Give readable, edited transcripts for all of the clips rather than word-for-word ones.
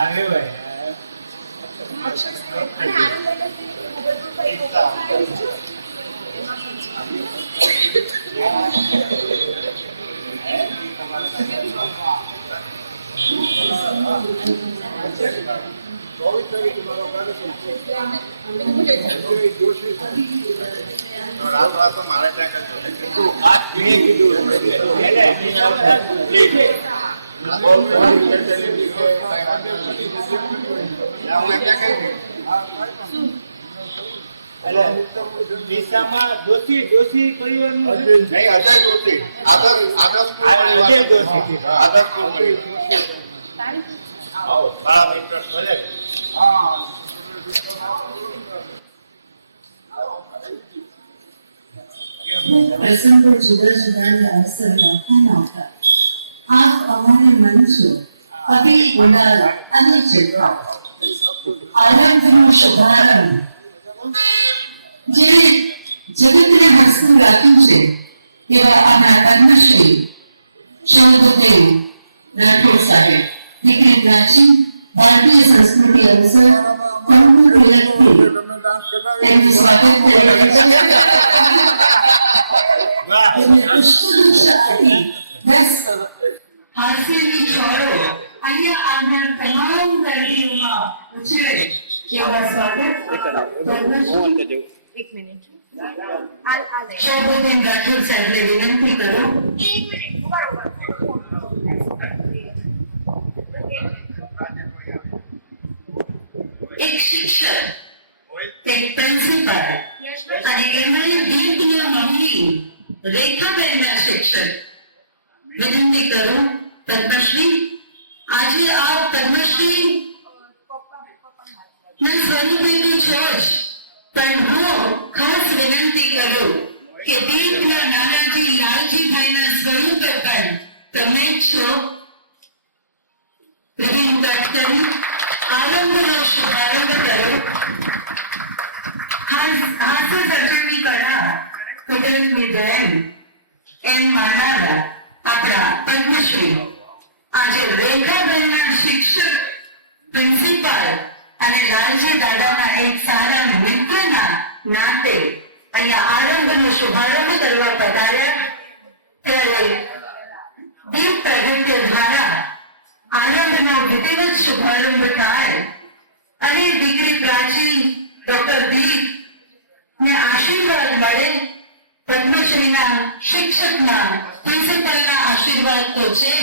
આવે ભાઈ દિશામાં જોશી જોશી કયું નહીં અજય જોશી આદર્શ જોશી પ્રસંગો જુદા જુદાની અવસર રાખવાના હતા. આપ અમારે મંચો અભિ ગુલાલ અને ચિત્રા આનંદનો શુભારંભ જે જગતને હસતું રાખ્યું છે એવા આપણા કર્મશ્રી શૌદદેવ રાઠોડ સાહેબ દીકરી પ્રાચીન ભારતીય સંસ્કૃતિ અનુસાર તેમનું સ્વાગત કરી હાસ્યની છોડો અહીંયા આવનાર તમામ દર્દીઓમાં ઉછળે એવા સ્વાગત એક મિનિટ શૌદદેવ રાઠોડ સાહેબને વિનંતી કરો. એક શિક્ષક, એક પ્રિન્સિપાલ અને એમાંય દીકરીઓ મમ્મી રેખાબેનના શિક્ષક વિનંતી કરું. પદ્મશ્રી, આજે આ પદ્મશ્રી ના સ્વરૂપે તો છો જ, પણ હું ખાસ વિનંતી કરું કે દીકરા નાનાજી લાલજીભાઈના સ્વરૂપે પણ તમે જ છો. પ્રવીણ તટકરી આનંદનો શુભારંભ કરો. હાસ્ય સર્જનની કળા કુદરતની દેન એમ માનનારા આપણા પદ્મશ્રી આજે રેખાબેનના શિક્ષક, પ્રિન્સિપાલ અને લાલજી દાદાના એક સારા મિત્રના નાતે અહીંયા આરંભનો શુભારંભ કરવા પધાર્યા. ત્યારે દીપ પ્રગટ્ય દ્વારા આનંદનો વિધિવત શુભારંભ થાય અને દીકરી પ્રાચીન ડોક્ટર દીપ ને આશીર્વાદ મળે. પદ્મશ્રીના શિક્ષકના, પ્રિન્સિપલના આશીર્વાદ તો છે,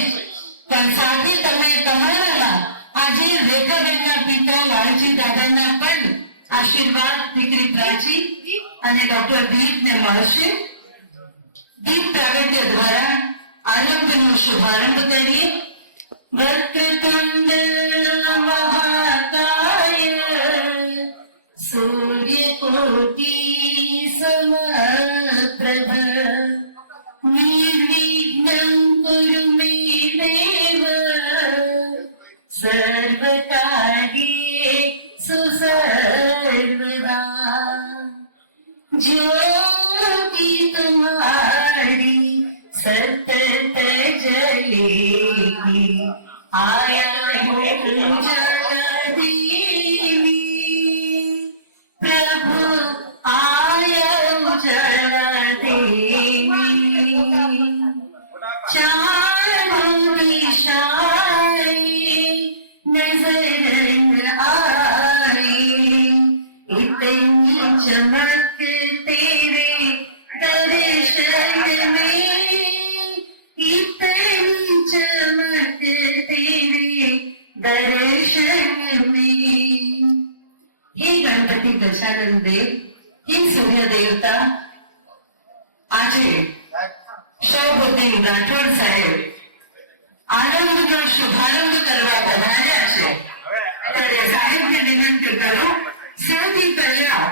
પણ સાથે તમે તમારાના આજે રેખાબેનના પિતા લાલજી દાદાના પણ આશીર્વાદ દીકરી પ્રાચી અને ડોક્ટર દીપને મળશે. દીપ પ્રાગટ્ય દ્વારા આરંભનો શુભારંભ કરીએ. વક્રતુંડ મહાકાય સૂર્યકોટિ સમપ્રભ નિર્વિઘ્नं કુરુ મે દેવ સર્વકાર્યેષુ સર્વદા. જ્યોતિ તુમ્હારી સતત જલેગી આયા ઉજાલા દેવી પ્રભુ આયા ઉજાલા દેવી. ચાरों दिशाएं नजर आई इतनी चमक तेरे दर्शन में, इतनी चमक तेरे दर्शन में. हे गणपति दशानंद देव, हे सूर्य देवता, આજે શૌદદેવ રાઠોડ સાહેબ આનંદનો શુભારંભ કરવા પધાર્યા છે. ત્યારે સાહેબને વિનંતી કરું, સૌથી પહેલા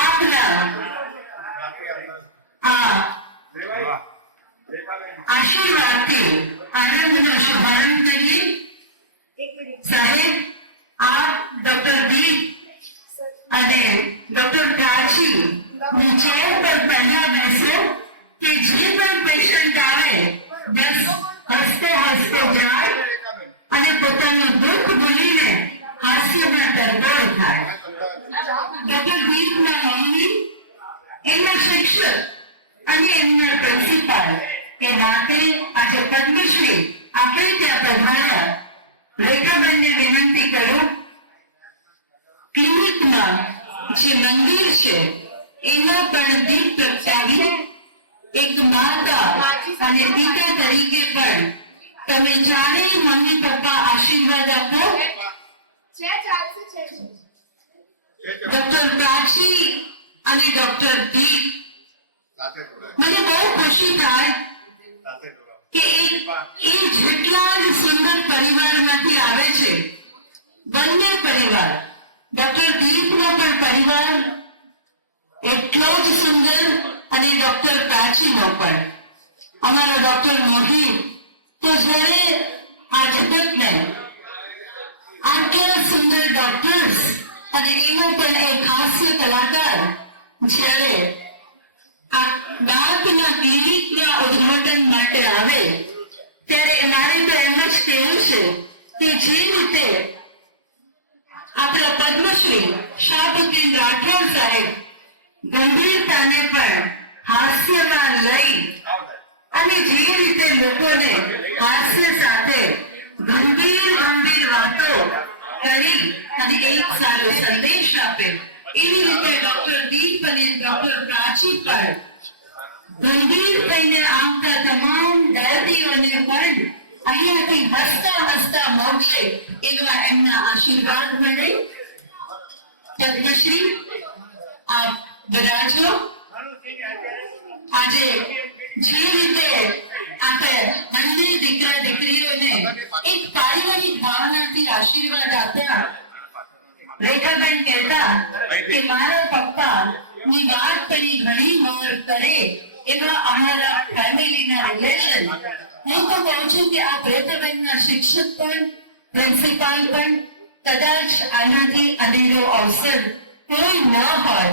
આપના આ આશીર્વાદથી આનંદનો શુભારંભ કરીએ. સાહેબ, આપ ડોક્ટર દીપ અને ડોક્ટર પ્રાચી ચેર પર પહેલા બેસો કે જે પણ પેશન્ટ આવે બસ હસતે પધાર્યા રેખાબેનને વિનંતી કરું ક્લિનિકમાં જે મંદિર છે એમાં પણ દીપ પ્રગટાવી એક માતા અને પિતા તરીકે પણ તમે ચારેય મમ્મી પપ્પા આશીર્વાદ આપો. ડોક્ટર પ્રાચી અને ડોક્ટર દીપ, મને બહુ ખુશી થાય કે એ જેટલા જ સુંદર પરિવારમાંથી આવે છે, બંને પરિવાર, ડોક્ટર દીપનો પણ પરિવાર એટલો જ સુંદર અને ડોક્ટર પ્રાચીનો પણ. અમારા ડોક્ટર મોહિત તો જ્યારે આ જગતને આટલા સુંદર ડોક્ટર્સ અને એનો પણ એક હાસ્ય કલાકાર જ્યારે આ દાંતના ક્લિનિકના ઉદ્ઘાટન માટે આવે ત્યારે મારે તો એમ જ કહેવું છે કે જે રીતે આપણા પદ્મશ્રી શાહબુદ્દીન રાઠોડ સાહેબ ગંભીરતાને પણ હાસ્યમાં લઈ અને જે રીતે લોકોને હાસ્ય સાથે ગંભીર વાતો કરી અને એક સારો સંદેશ આપે, એવી રીતે ડોક્ટર દીપ અને ડોક્ટર પ્રાચી પર ગંભીર થઈને આવતા તમામ દર્દીઓને પણ અહીંયાથી હસતા મોકલે એવા એમના આશીર્વાદ મળે. પદ્મશ્રી આપ બરાજો. આજે જે રીતે આપણે બંને દીકરા દીકરીઓને એક પારિવારિક ભાવનાથી આશીર્વાદ આપ્યા, રેખાબેન કહેતા કે મારા પપ્પા ની વાત કરી ઘણી વાર કરે એવા અમારા ફેમિલીના રિલેશન. હું તો કહું છું કે આ રેખાબેનના શિક્ષક પણ, પ્રિન્સિપાલ પણ કદાચ આનાથી અનેરો અવસર કોઈ ન હોય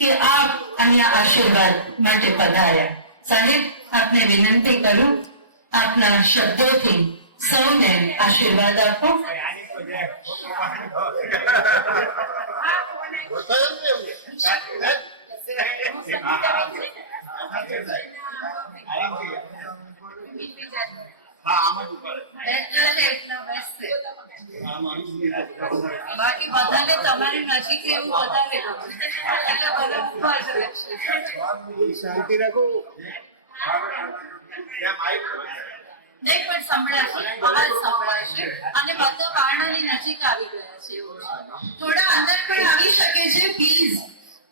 કે આપ અહીંયા આશીર્વાદ માટે પધાર્યા. સાહેબ, આપને વિનંતી કરું આપના શબ્દોથી સૌને આશીર્વાદ આપો. બાકી બધાને તમારી નજીક એવું વધારે એટલે બધા શાંતિ રાખો. નહીં પણ સંભળાશે, અવાજ સંભળાશે અને બધા બારણાની નજીક આવી ગયા છે એવું છે. થોડા અંદર પણ આવી શકે છે પ્લીઝ.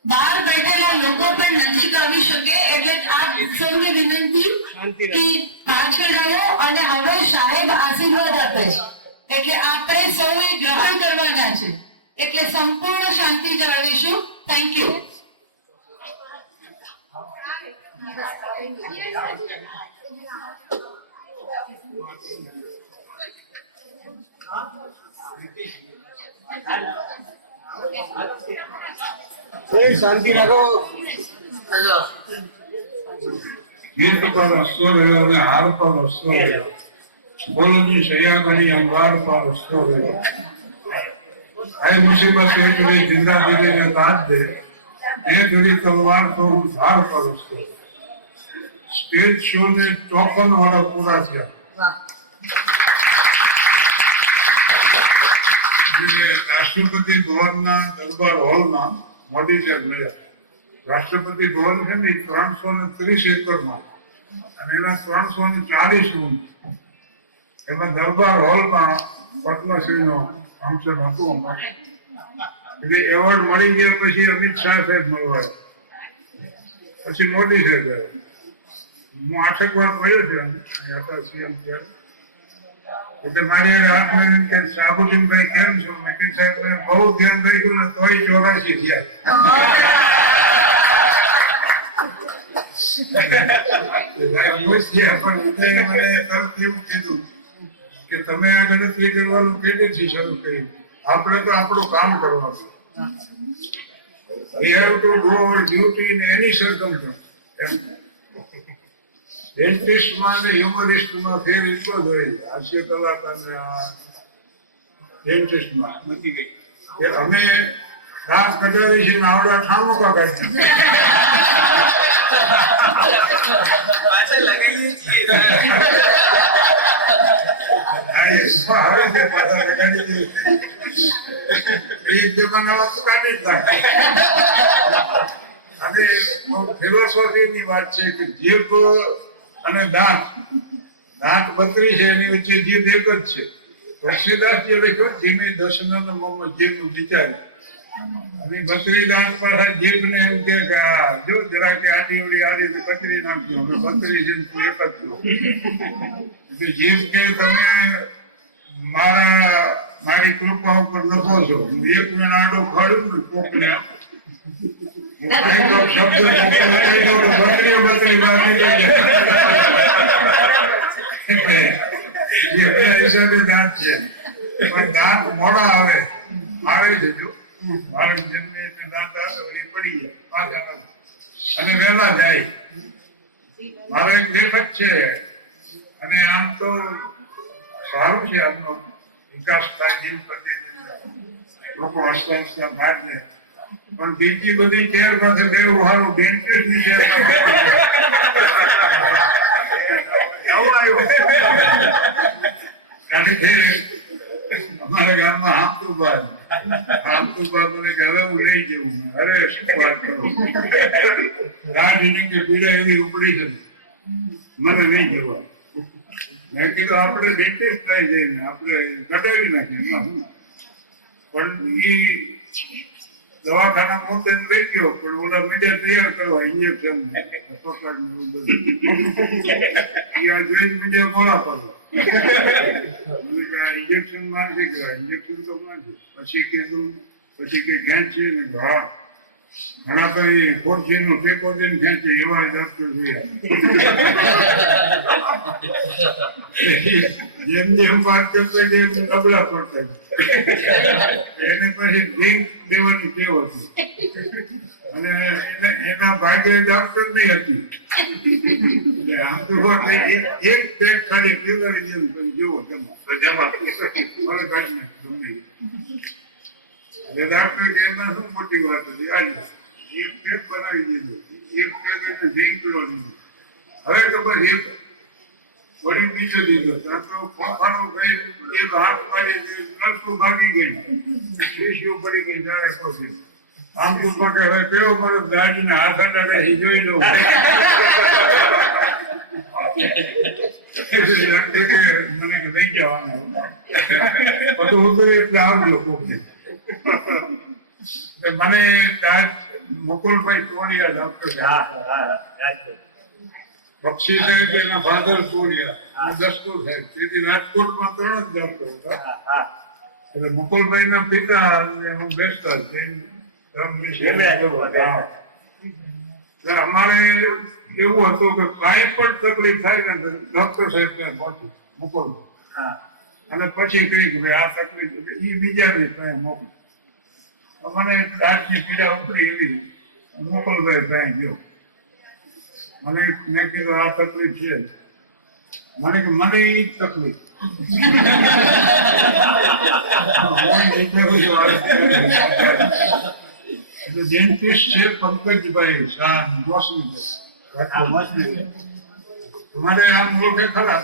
બહાર બેઠેલા લોકો પણ નજીક આવી શકે એટલે આપ સૌને વિનંતી કે પાછળ આવો અને હવે સાહેબ આશીર્વાદ આપે છે એટલે આપણે સૌએ ગ્રહણ કરવાના છે એટલે સંપૂર્ણ શાંતિ જાળવીશું. Thank you. શાંતિ રાખો. ગીત પર હસતો રહ્યો અને હાર પર હસતો રહ્યો, બોલની શૈયા કરી અંબાર પર હસતો રહ્યો. આ મુસીબત એ જોડી જિંદા દિલીને તાજ દે, એ જોડી તલવાર તો હું ધાર પર હસતો. સ્ટેજ શો ને 54 વર્ષ પૂરા થયા. રાષ્ટ્રપતિ ભવનના દરબાર હોલમાં મોદી સાહેબ મળ્યા. રાષ્ટ્રપતિ ભવન છે ને 330 એકરમાં અને એના 340 રૂમ. એમાં દરબાર હોલમાં પદ્મશ્રીનો ફંક્શન હતું અમારે. એટલે એવોર્ડ મળી ગયા પછી અમિત શાહ સાહેબ મળવા, પછી મોદી સાહેબ આવ્યા. હું 8 વાર મળ્યો છે હતા સીએમ ત્યારે. એટલે મારી હાથ મેં કે શાહબુદ્દીનભાઈ કેમ છો? મેં કે સાહેબ મેં બહુ ધ્યાન રાખ્યું ને તોય 84 થયા. કે તમે આ ગણતરી કરવાનું પહેલેથી શરૂ કર્યું, આપણે તો આપણું કામ કરવાનું. We have to do our duty in any circumstance. ડેન્ટિસ્ટમાં ને હ્યુમરિસ્ટમાં ફેર એટલો જ હોય, હાસ્ય કલાકાર ને ડેન્ટિસ્ટમાં કે અમે દાંત કઢાવી છે ને આવડા ઠામોકા કાઢી આવે છે પાછા લગાડી દે. એક જમાનામાં તો કાઢી જ નાખે. અને ફિલોસોફીની વાત છે કે જીભ અને દાંત 32 છે એની વચ્ચે જીભ એક જ છે. તુલસીદાસજીએ લખ્યું જીમે દર્શન મોમાં જીભ વિચાર અને 32 દાંત પાછા જીભને એમ કે જો જરા કે આડી ઓડી આડી કચરી નાખ્યો અમે 32 છે તું એક જ છો. એટલે જીભ કે તમે મારી કૃપા ઉપર નફો છો. એક મેં આડો ખાડું ને કોકને દાંત મોડા આવે છે જો બાળક જન્મે એટલે દાંત આવે વળી પડી જાય પાછા અને વહેલા જાય. મારો એક લેખક છે અને આમ તો સારું છે આમનો વિકાસ થાય જીવ પ્રત્યે લોકો હસતા ભાગ લે પણ બીજી બધી ચેર પાસે લેવું સારું ડેન્ટિસ્ટ ની ચેર કારણ કે અમારા ગામમાં હામતુબા મને કે હવે હું લઈ જવું. અરે શું વાત કરો, દાઢી કે પીડા એવી ઉપડી છે મને નહીં જવા. મેં કીધું આપણે ડેન્ટિસ્ટ થાય જઈને આપણે કટાવી નાખીએ પણ એ દવાખાના મોટે લઈ ગયો પણ ઓલા મીડિયા તૈયાર કરવા ઇન્જેક્શન જોઈ મીડિયા મોડા પડવા ઇન્જેક્શન મારથી ઇન્જેક્શન તો મારશે. પછી કીધું પછી કે ખેંચી ને ઘણા તો એ ખોરશી નો ટેકો દઈને ખેંચે એવા ડોક્ટર જોયા. જેમ જેમ વાત કરતા એમ નબળા પડતા એને પછી ડ્રિંક દેવાની ટેવ હતી અને એના ભાગે ડોક્ટર નહીં હતી. એટલે આમ તો એક પેક ખાલી પીવડાવી જેમ તમે જુઓ તમે જમા કાઢી નાખે ડોક્ટર કે એમાં શું મોટી વાત હતી. આજે એક પેક બનાવી દીધું, એક પેક એને ડ્રિંક પીવો દીધું. હવે ખબર એક વળી બીજો દીધો ત્યાં તો ખોખાનો ગઈ એક હાથ મારી નસું ભાગી ગઈ શીશીઓ પડી ગઈ જાણે ખોસી. આમ તું પકે હવે કેવો મારો દાદીને હાથ અડાડે એ જોઈ લઉં. મને કે લઈ જવાના બધું ઉતરે એટલે આવજો કોકને. મને મુકુલભાઈ તોડિયા ડોક્ટર બક્ષી સાહેબ એના ફાધર તોડિયા દસ્તુર સાહેબ તેથી રાજકોટમાં 3 જ ડોક્ટર હતા. એટલે મુકુલભાઈ ના પિતા હું બેસતા અમારે એવું હતું કે કાંઈ પણ તકલીફ થાય ને ડોક્ટર સાહેબ ને પહોંચી મુકુલભાઈ અને પછી કઈ કે આ તકલીફ એ બીજાને ત્યાં મોકલી. મને દાંતની પીડા ઉપડી એવી મુકુલભાઈ ત્યાં ગયો. મને મેં કીધું આ તકલીફ છે. મને કે મને એ તકલીફ ડેન્ટિસ્ટ છે પંકજભાઈ શાહ મોસમી. તમારે આમ ઓળખે ખરા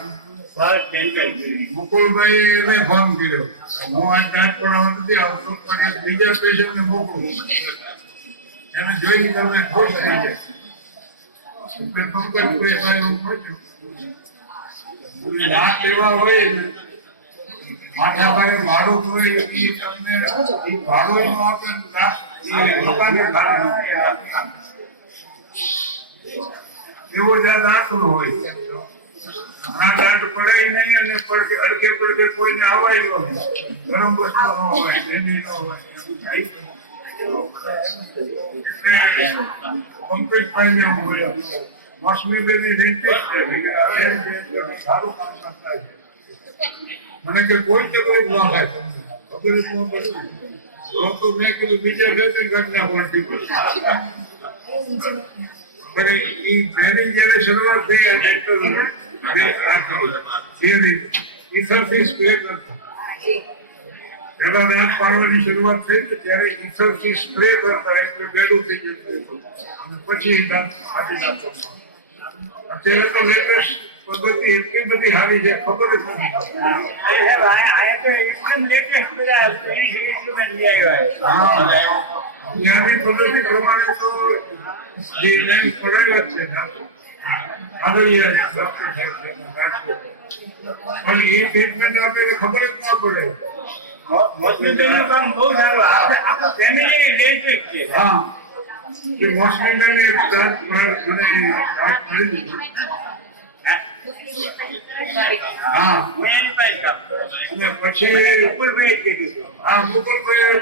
મુકુલભાઈ એને ફોન કર્યો. હું આ દાંત પડાવવા નથી આવતો પણ બીજા પેશન્ટ ને મોકલું એને જોઈને તમે ખુશ થઈ જાય. દાંત લેવા હોય ને માથા ભારે ભાડું હોય એ તમને ભાડું એનું આપે એવો જ દાંતનો હોય. આ દાંત પડે નહીં અને અડકે પડકે કોઈને આવાય નહીં. ગરમ વસ્તુ ન હોય ઠંડી ન હોય કમ્પ્લીટ પાઈને હોય. મોસમી બેની ડેન્ટિસ્ટ છે સારું કામ કરતા છે. મને કે કોઈ તકલીફ ન થાય ખબર જ ન પડે તો મેં કીધું બીજા 2-3 ઘટના પહોંચી પણ એ ટ્રેનિંગ જયારે શરૂઆત થઈ આ ઈથરથી સ્પ્રે કરતા પેલા દાંત પાડવાની શરૂઆત થઈ ત્યારે ઈથરથી સ્પ્રે કરતા એટલે બેડું થઈ જતું અને પછી દાંત કાઢી નાખતા. અત્યારે તો લેટેસ્ટ પદ્ધતિ એટલી બધી સારી છે ખબર જ નથી. ત્યાંની પદ્ધતિ પ્રમાણે તો જે લાઈન પડાવ્યા જ છે આગળિયા છે, ડોક્ટર સાહેબ છે, રાજકોટ. પણ એ ટ્રીટમેન્ટ આપે એટલે ખબર જ ના પડે. હોસ્પિટલનું કામ બહુ સારું, આખું ફેમિલી ઇલેક્ટ્રિક છે. હા, એ મોસ્ટલી મને દાંત મળી દીધું. હા, હું એની પાસે કામ અને પછી મુકુલભાઈ જ કીધું હતું. હા, મુકુલભાઈ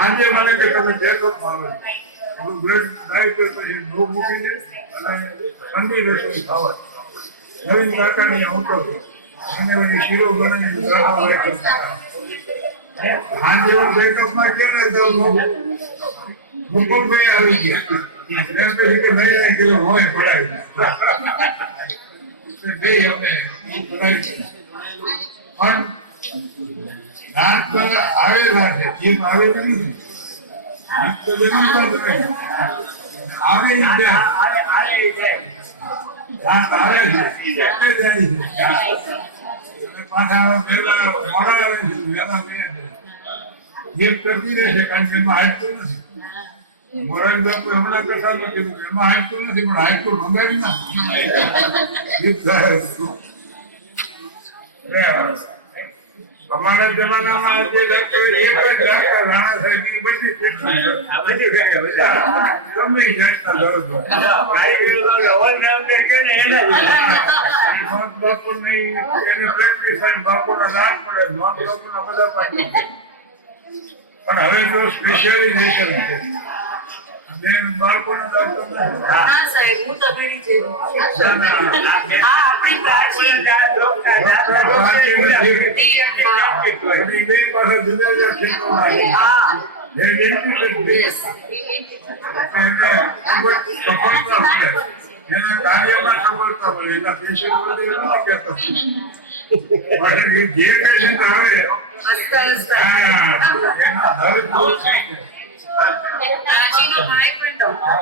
આજે મને કે તમે ચેકઅપમાં આવે બ્લડ ડાયટ પછી નો મૂકીને અને ઠંડી રસોઈ ખાવા. નવીન કાકાની આવતો એને પછી શીરો બનાવીને દાણા વાળા આજે હું ચેકઅપમાં ગયો ને તો મુકુલભાઈ આવી ગયા. એમ પછી કે નહીં કીધું હોય પડાવી બે અમે પડાવી. પણ દાંત પર આવેલા છે, જીભ આવે નહીં. જીભ તો જમીન પર રહે. આવે ઈ જાય. દાંત આવે છે, એટલે જાય છે. અને પાછા પહેલા મોડા આવે છે, વહેલા બે છે. જીભ કરતી રહે છે, કારણ કે એમાં હાડતું નથી. મોરારી બાપુ હમણાં કથામાં કીધું કે એમાં હાડતું નથી, પણ હાડતું મંગાવી ના જીભ થાય. અમારા જમાનામાં જે ડોક્ટર એક જ ડોક્ટર રાણા સાહેબ ની બધી ટ્રીટમેન્ટ ગમે જાતના દર્દ બાપુ નહીં એને પ્રેક્ટિસ થાય, બાપુના દાંત પડે, બાપુના બધા પાડી. પણ હવે તો સ્પેશિયલાઇઝેશન છે. બાળકોના દાંતો હા સાહેબ, હું તબેડી જેવી છું. આ આપણી એના કાર્યમાં સફળતા મળે, એના પેશન્ટ નથી કહેતો. જે પેશન્ટ આવે એના દર્દ દૂર થઈ જાય. રાજીનો ભાઈ પણ ડોક્ટર.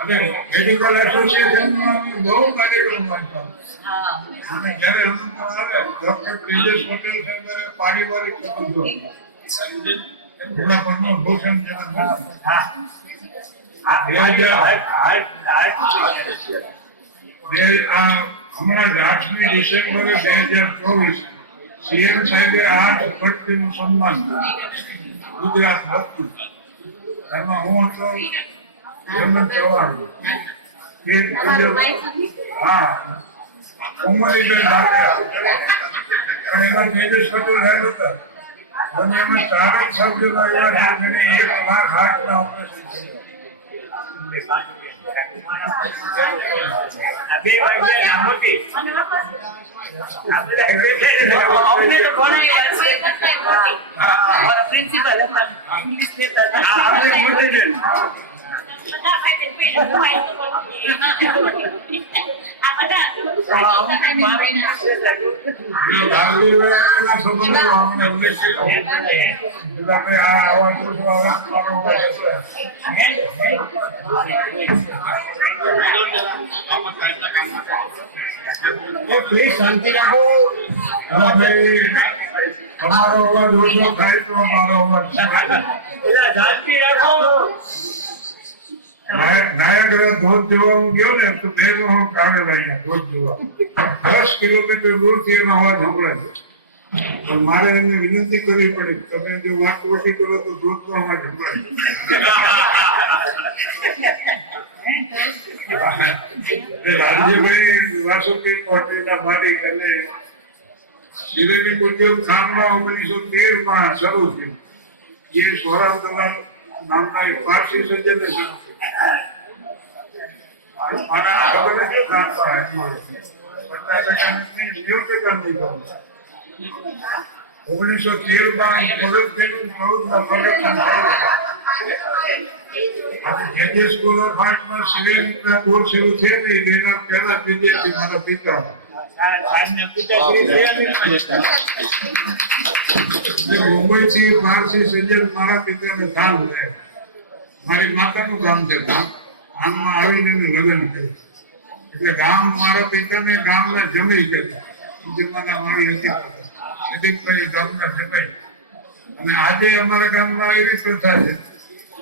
અને મેડિકલ એસોસિએશનમાં બહુ કાર્યક્રમ હતા. અને જ્યારે અમુક આવે ડોક્ટર બ્રિજેશ પટેલ સાહેબે પારિવારિક સંબંધો થોડા પદ્મભૂષણ જેવા હમણાં 8મી ડિસેમ્બરે 2024 સીએમ સાહેબે 8 ભટ્ટીનું સન્માન ગુજરાત હતું. એમાં હું હતો હેમંત ચૌહાણ. હા, ઉમરીબેન ડાકરા અને એમાં તેજસ પટેલ સાહેબ હતા. અને એમાં 4 સભ્યો એવા છે જેને 1 લાખ હાર્ટના ઓપરેશન કર્યા. બે વાગ્યા મોટી પ્રિન્સિપલ ઇંગ્લિશ લેતા પ્લીઝ શાંતિ રાખો. તમારો અવાજ ઓછો થાય તો અમારો અવાજ શાંતિ રાખો. નાયગ્રા ધોધ જોવા હું ગયો ને તો બે હું કાઢેલા અહીંયા ધોધ જોવા 10 કિલોમીટર દૂરથી એનો અવાજ સંભળાય. પણ મારે એમને વિનંતી કરવી પડે તમે જો વાટવટી કરો તો ધોધનો અવાજ સંભળાય. રાજ્યભાઈ વાસુકી પાટીલના માલિક અને સિરેમિક ઉદ્યોગ ખાનમાં 1913માં શરૂ થયું. એ સોરાબ દલાલ નામના એક પારસી સજ્જને શરૂ કર્યું. મારા ખબર નથી ખાનમાં 1913માં જે સ્કૂલ ઓફ આર્ટમાં સિરેમિકના કોર્સ શરૂ થયા ને એના પહેલા વિદ્યાર્થી મારા પિતા. મુંબઈથી પારસી સજ્જન મારા પિતાને ધામ લે. મારી માતાનું ગામ છે ધામ. ધામમાં આવીને લગ્ન કર્યું. એટલે ગામ મારા પિતાને ગામના જમી છે જમાના મારી હતી એટલે ગામના જમાઈ અને આજે અમારા ગામમાં એવી પ્રથા છે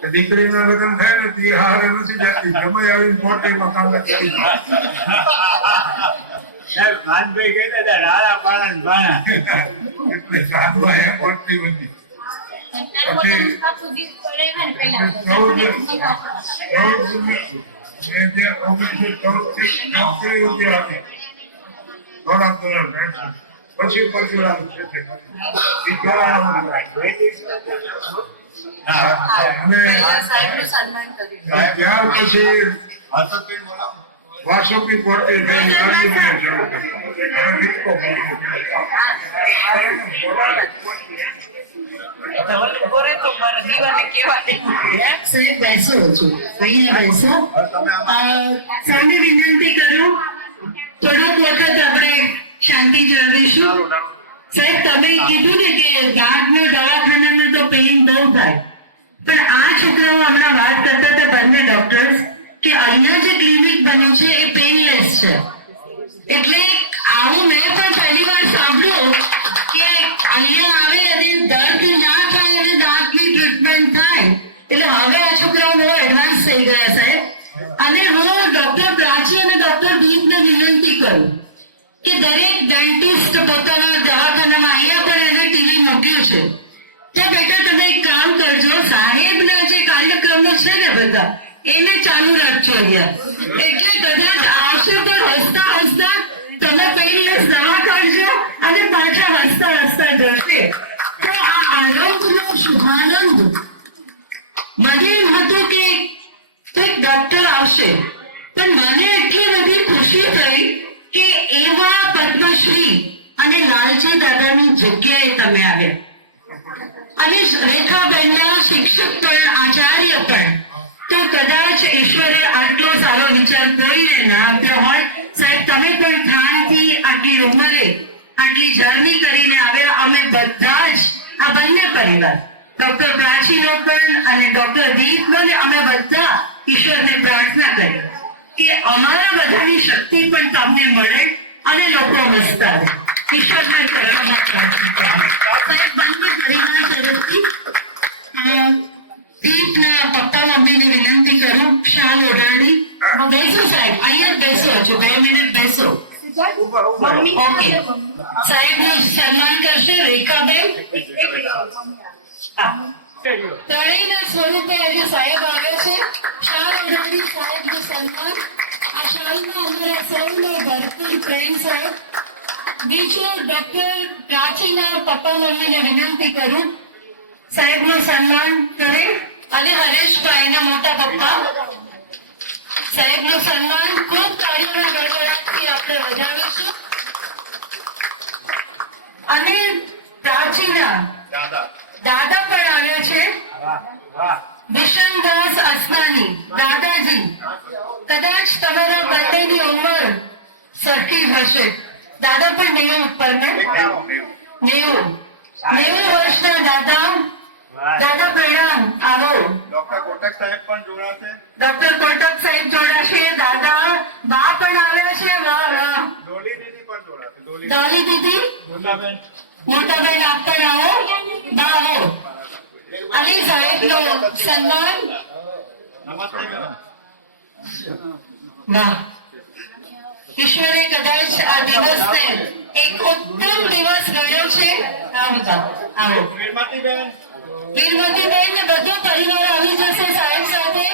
કે દીકરીના લગ્ન થાય ને તે હારે નથી જતી જમાઈ આવીને મોટીમાં કામ કરી સાહેબ ભાનભાઈ કહેતા હતા રાળા પાણા ને ભાણા એટલે સાધવા એમ પડતી બધી પછી પરશુરામ છે સાહેબનું સન્માન કર્યું. ત્યાર પછી વાસુકી પોટી સાહેબ બેસો છું અહીંયા બેસો સામે વિનંતી કરું થોડોક વખત આપણે શાંતિ જાળવીશું. સાહેબ તમે કીધું ને કે ગાંઠનો દવાખાનામાં તો પેઇન બહુ થાય પણ આ છોકરાઓ હમણાં વાત કરતા હતા બંને ડોક્ટર્સ કે અહીંયા જે ક્લિનિક બન્યું છે એ પેઇનલેસ છે એટલે આવું મેં પણ પહેલી વાર સાંભળ્યું કે અહીંયા આવે અને દર્દ ના થાય અને દાંતની ટ્રીટમેન્ટ થાય એટલે હવે આ છોકરાઓ બહુ એડવાન્સ થઈ ગયા સાહેબ. અને હું ડોક્ટર પ્રાચી અને ડોક્ટર દીપને વિનંતી કરું કે દરેક ડેન્ટિસ્ટ પોતાના દવાખાનામાં અહીંયા પણ એને ટીવી મૂક્યું છે ત્યાં બેટા તમે એક કામ કરજો સાહેબના જે કાર્યક્રમો છે ને બધા એને ચાલુ રાખજો અહીંયા એટલે કદાચ આવશે તો હસતા હસતા તમે પેઇનલેસ દવા કાઢજો અને પાછા હસતા હસતા જશે. તો આ આરોગ્યનો શુભારંભ મને એમ હતું કે એક ડોક્ટર આવશે પણ મને એટલી બધી ખુશી થઈ કે એવા પદ્મશ્રી અને લાલજી દાદાની જગ્યાએ તમે આવ્યા અને રેખાબેનના શિક્ષક પણ આચાર્ય પણ તો કદાચ ઈશ્વરે આટલો સારો વિચાર કોઈને ના આપ્યો હોય. સાહેબ તમે પણ થાણથી આટલી ઉંમરે આટલી જર્ની કરીને આવ્યા. અમે બધા જ આ બંને પરિવાર ડોક્ટર પ્રાચીનો પણ અને ડોક્ટર દીપનો ને અમે બધા ઈશ્વરને પ્રાર્થના કરી કે અમારા બધાની શક્તિ પણ તમને મળે અને લોકો હસતા રહે. ઈશ્વરના ચરણોમાં પ્રાર્થના કરી. સાહેબ બંને પરિવાર તરફથી દીપના પપ્પા મમ્મીને વિનંતી કરું શાલ ઓઢાડી બેસો સાહેબ અહીંયા જ બેસો છો 2 મિનિટ બેસો. ઓકે સાહેબનું સન્માન કરશે રેખાબેન. ત્રણેયના સ્વરૂપે આજે સાહેબ આવે છે. શાલ ઓઢાડી સાહેબનું સન્માન. આ શાલમાં અમારા સૌનો ભરપૂર પ્રેમ સાહેબ. બીજું ડોક્ટર પ્રાચીના પપ્પા મમ્મીને વિનંતી કરું સાહેબનું સન્માન કરે અને હરેશભાઈના મોટા પપ્પા સાહેબનું સન્માન ખૂબ તાળીઓના ગડગડાટથી આપણે વધાવીશું. અને પ્રાચીના દાદા પણ આવ્યા છે. વિશનદાસ અસનાની દાદાજી કદાચ તમારા બંનેની ઉંમર સરખી હશે. દાદા પણ 90 ઉપર ને 90 વર્ષના દાદા. દાદા પ્રણામ. આવો ડોક્ટર કોટક સાહેબ પણ જોડાશે. ડોક્ટર કોટક સાહેબ જોડાશે. દાદા બા પણ આવ્યા છે. વાહ વાહ. ડોલી દીદી પણ જોડાશે. ડોલી દીદી મોટાબેન મોટાબેન આપ પણ આવો. બા આવો. અને સાહેબનો સન્માન. નમસ્તે મેડમ. વાહ. ઈશ્વરે કદાચ આ દિવસને એક ઉત્તમ દિવસ ગણ્યો છે. આવો વીરમતીબેન વીરમતીબેન ને બધો પરિવાર આવી જશે સાહેબ સાથે.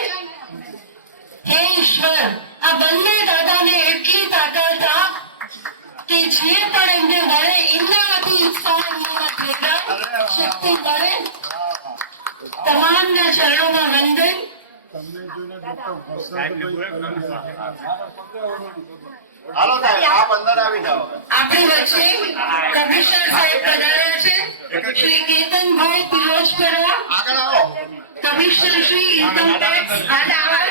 હે ઈશ્વર આ બંને દાદાને એટલી તાકાત આપ કે જે પણ એમને મળે એમનામાંથી શક્તિ મળે. તમામના ચરણોમાં વંદન. હાલો સાહેબ આપ અંદર આવી જાઓ. આપણી વચ્ચે કમિશનર સાહેબ પધાર્યા છે શ્રી કેતનભાઈ પિરોજપરા. આગળ આવો. Commissioner Shri income tax Ahmedabad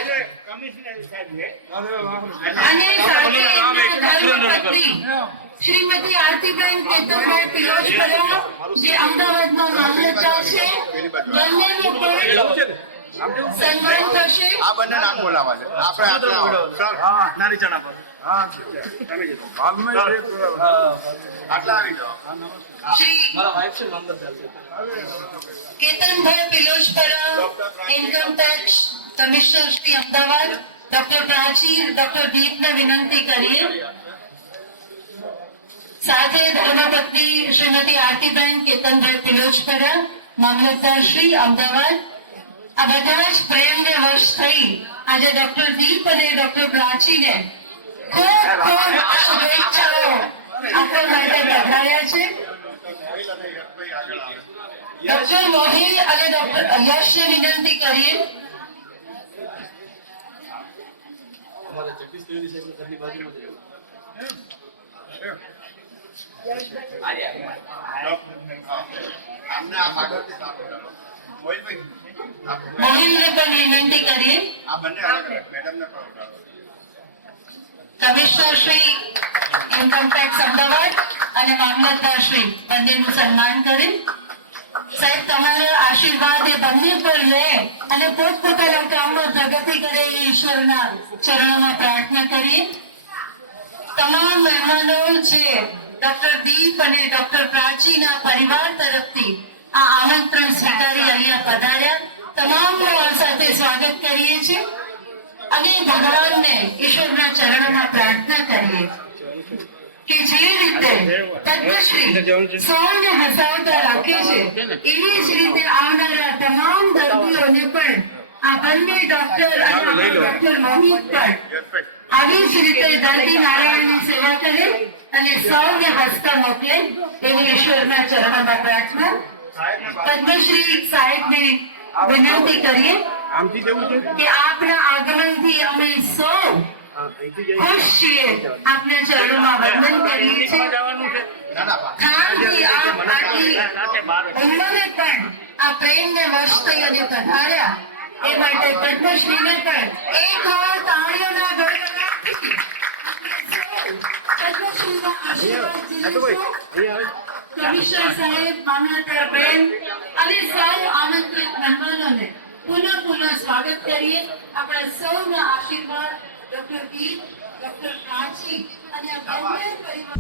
અને સાથે એમના ધર્મપત્ની શ્રીમતી આરતીબેન કેતનભાઈ પિરોજપરા જે અમદાવાદના મામલતદાર છે. બંનેનું પણ સન્માન થશે. આ બંને નામ બોલાવા છે. આપણે નાની ચણા પર Shri Ketanbhai Pilochpara, income tax commissioner Shri Ahmedabad, doctor Prachir, doctor દીપને વિનંતી કરીએ. સાથે ધર્મપત્ની શ્રીમતી આરતીબેન કેતનભાઈ પિલોચપરા, મામલતદાર શ્રી અમદાવાદ. આ બધા જ પ્રેમને વશ થઈ આજે ડોક્ટર દીપ અને ડોક્ટર પ્રાચીને ખૂબ ખૂબ શુભેચ્છાઓ આપવા માટે પધાર્યા છે. ડોક્ટર મોહિલ અને ડોક્ટર યશને વિનંતી કરીએ. મોહિલને પણ વિનંતી કરીએ. Commissioner Shri income tax Ahmedabad અને મામલતદાર શ્રી બંનેનું સન્માન કરે. સાહેબ તમારા આશીર્વાદ એ બંને પર રહે અને પોતપોતાના કામમાં પ્રગતિ કરે એ ઈશ્વરના ચરણોમાં પ્રાર્થના કરીએ. તમામ મહેમાનો છે ડોક્ટર દીપ અને ડોક્ટર પ્રાચીના પરિવાર તરફથી આ આમંત્રણ સ્વીકારી અહીંયા પધાર્યા. તમામનું આ સાથે સ્વાગત કરીએ છીએ અને ભગવાનને ઈશ્વરના ચરણોમાં પ્રાર્થના કરીએ કે જે રીતે પદ્મશ્રી સૌને હસાવતા રાખે છે એવી જ રીતે આવનારા તમામ દર્દીઓને પણ આ બંને ડોક્ટર અને ડોક્ટર મોહિત પણ આવી જ રીતે દર્દી નારાયણની સેવા કરે અને સૌને હસતા મોકલે એવી ઈશ્વરના ચરણોમાં પ્રાર્થના. પદ્મશ્રી સાહેબને વિનંતી કરીએ કે આપના આગમનથી અમે સૌ ખુશ છીએ. આપના ચરણોમાં વંદન કરીએ છીએ. ખાનથી આપ આટલી ઉંમરે પણ આ પ્રેમને વશ થઈ અને પધાર્યા એ માટે પદ્મશ્રીને પણ એક વાર તાળીઓના ગણગણાટથી પદ્મશ્રીના આશીર્વાદ ઝીલીશું. કમિશનર સાહેબ, મામલતદાર બેન અને સૌ આમંત્રિત મહેમાનોને પુનઃ સ્વાગત કરીએ. આપણા સૌના આશીર્વાદ ડોક્ટર દીપ, ડોક્ટર પ્રાચી અને આ બંને પરિવાર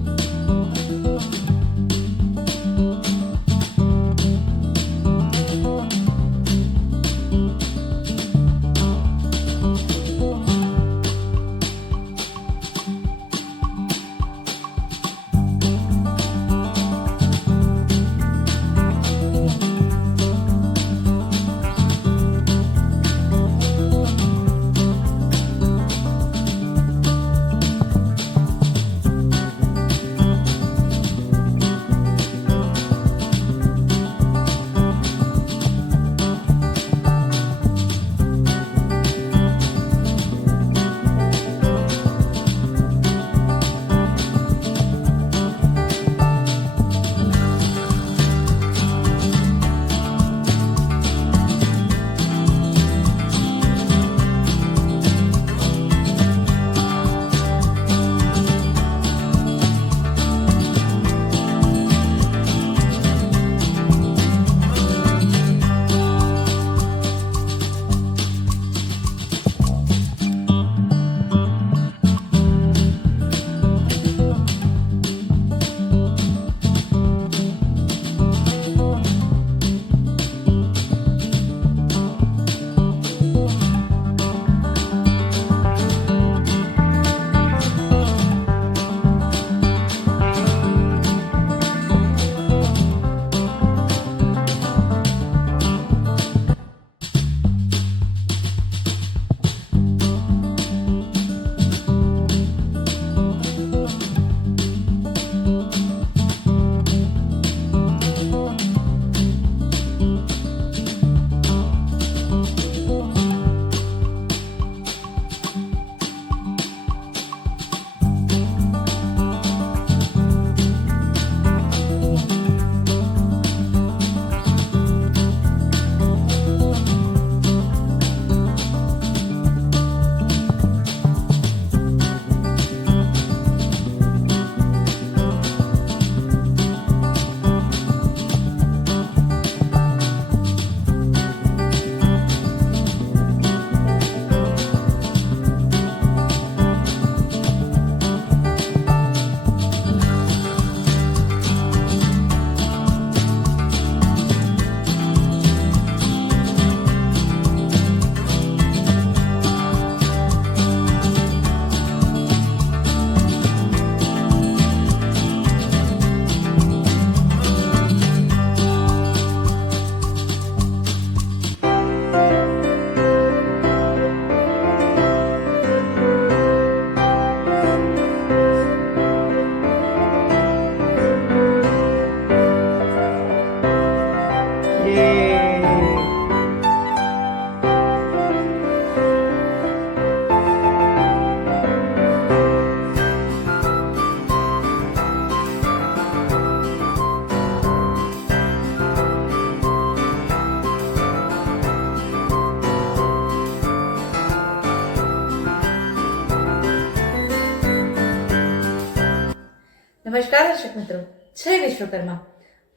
નમસ્કાર દર્શક મિત્રો, જય વિશ્વકર્મા.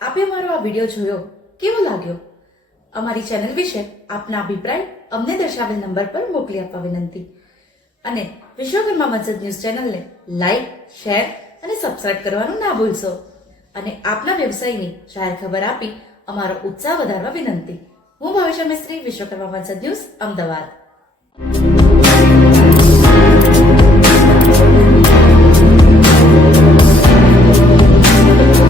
આપે અમારો આ વિડીયો જોયો, કેવો લાગ્યો? અમારી ચેનલ વિશે આપના અભિપ્રાય અમને દર્શાવેલ નંબર પર મોકલી આપવા વિનંતી. અને વિશ્વકર્મા વંશજ ન્યૂઝ ચેનલને લાઈક, શેર અને સબસ્ક્રાઇબ કરવાનું ના ભૂલશો. અને આપના વ્યવસાયની જાહેર ખબર આપી અમારો ઉત્સાહ વધારવા વિનંતી. હું ભવિષ્ય મિસ્ત્રી, વિશ્વકર્મા વંશજ ન્યૂઝ, અમદાવાદ.